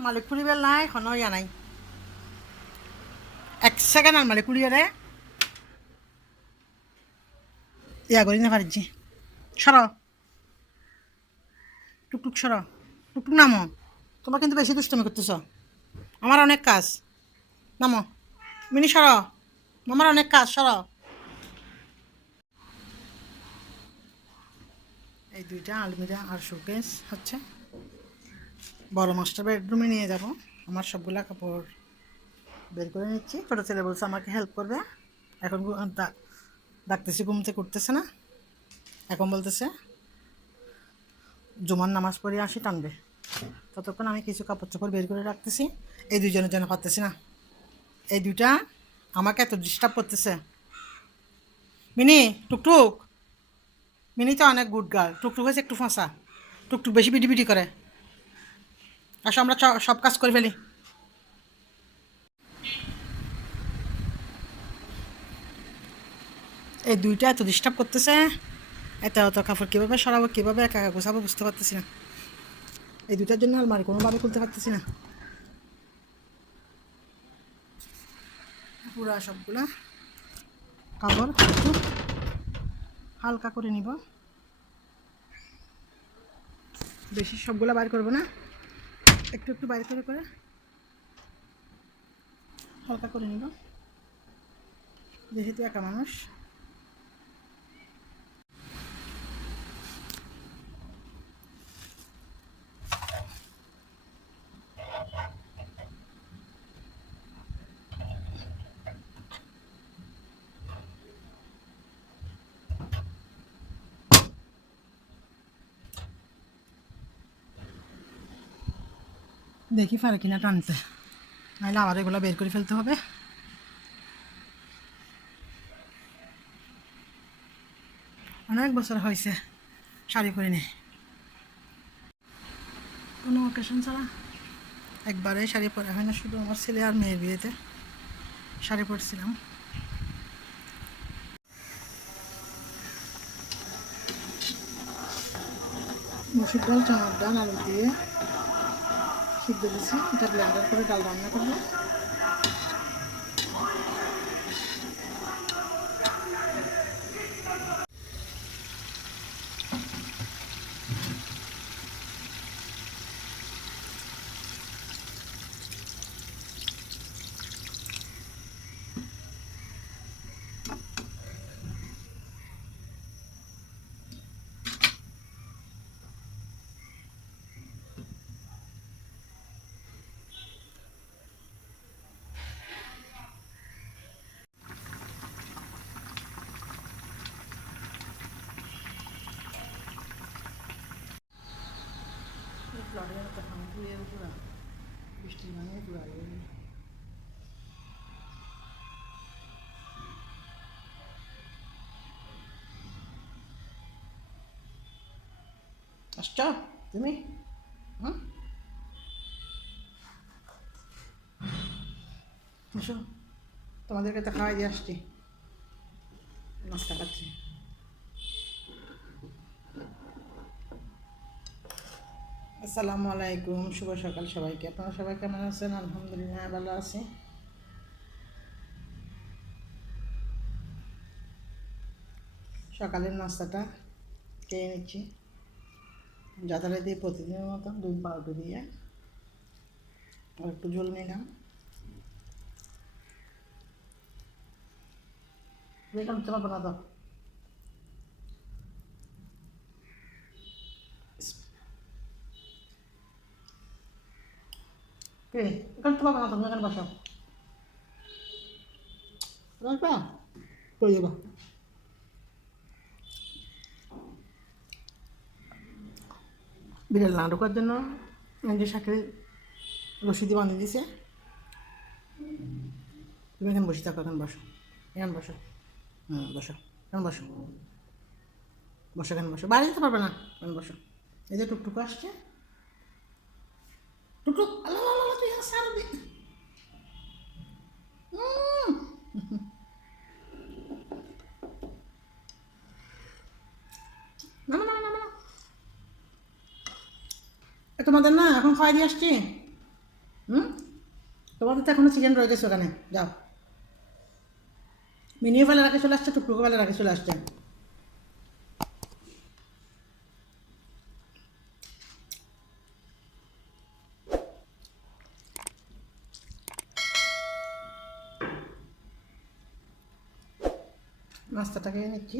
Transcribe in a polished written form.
মালিক খুলিবার নাই এখনো ইয়া নাই এক সেকেন্ড আর মালিক খুলিয়ারে ইয়া করি না পারছি সর টুকটুক সর টুকটুক নামো তোমার কিন্তু বেশি দুষ্টমি করতেছ আমার অনেক কাজ নামো মিনি সর আমার অনেক কাজ সর এই দুইটা আলমিরা আর শোকেস হচ্ছে বড় মাস্টার বেডরুমে নিয়ে যাব আমার সবগুলা কাপড় বের করে নিচ্ছি ছোটো ছেলে বলছে আমাকে হেল্প করবে এখন ডাকতেছি ঘুমতে করতেছে না এখন বলতেছে জুমার নামাজ পড়ে আসি টানবে ততক্ষণ আমি কিছু কাপড় চোপড় বের করে রাখতেছি এই দুইজনের জন্য পারতেছি না এই দুইটা আমাকে এত ডিস্টার্ব করতেছে মিনি টুকটুক মিনি তো অনেক গুড গার্ল টুকটুক হয়েছে একটু ফাঁসা টুকটুক বেশি বিটি বিটি করে আসো আমরা সব কাজ করে ফেলি এই দুইটা এত ডিস্টার্ব করতেছে এত এত কাপড় কীভাবে সরাবো কীভাবে একা একা গোছাবো বুঝতে পারতেছি না এই দুইটার জন্য আলমারি কোনোভাবে খুলতে পারতেছি না পুরা সবগুলা কাপড় একটু হালকা করে নিব বেশি সবগুলা বাইর করবো না একটু একটু বাইর করে করে হালকা করে নিব যেহেতু একা মানুষ দেখি পারে কিনা টানতে নাহলে আবার এগুলো বের করে ফেলতে হবে অনেক বছর হয়েছে শাড়ি পরে নেই কোনো অকেশন ছাড়া একবারে শাড়ি পরা হয় না শুধু আমার ছেলে আর মেয়ের বিয়েতে শাড়ি পরছিলাম মসুর ডাল চানার ডাল আলু দিয়ে সিদ্ধ দিচ্ছি এটা ব্লেন্ডার করে ডাল রান্না করবো বৃষ্টি মানে পুরা আসছ তুমি হুম এসো তোমাদেরকে তো খাওয়াই দিয়ে আসছি নাস্তা খাচ্ছি আসসালামু আলাইকুম শুভ সকাল সবাইকে আপনারা সবাই কেমন আছেন আলহামদুলিল্লাহ ভালো আছি সকালের নাস্তাটা খেয়ে নিচ্ছি যাতারে দিয়ে প্রতিদিনের মতন দুধ পাউডার দিয়ে আর একটু ঝোল নিলাম দেখলাম তোমার বানা দাও কে এখানে তোমার বানা তুমি এখানে বসাও রাখবা কই যাবা বিড়াল না ঢোকার জন্য যে শাকের রশিদি বাঁধে দিছে তুমি এখানে বসে থাকো এখানে বসো এখানে বসো বসো এখানে বসো বসো এখানে বসো বাইরে যেতে পারবে না এখানে বসো এই যে টুকটুক আসছে টুকটুক আল্লাহ আল্লাহ তুই এখানে সার দি না না না না তোমাদের না এখন খাওয়াই দিয়ে আসছি হুম, তোমাদের তো এখনো চিকেন রয়ে গেছে ওখানে, যাও। মিনিও বেলার আগে চলে আসছে, টুকটুকু বেলার আগে চলে আসছে। নাস্তাটা খেয়ে নিচ্ছি।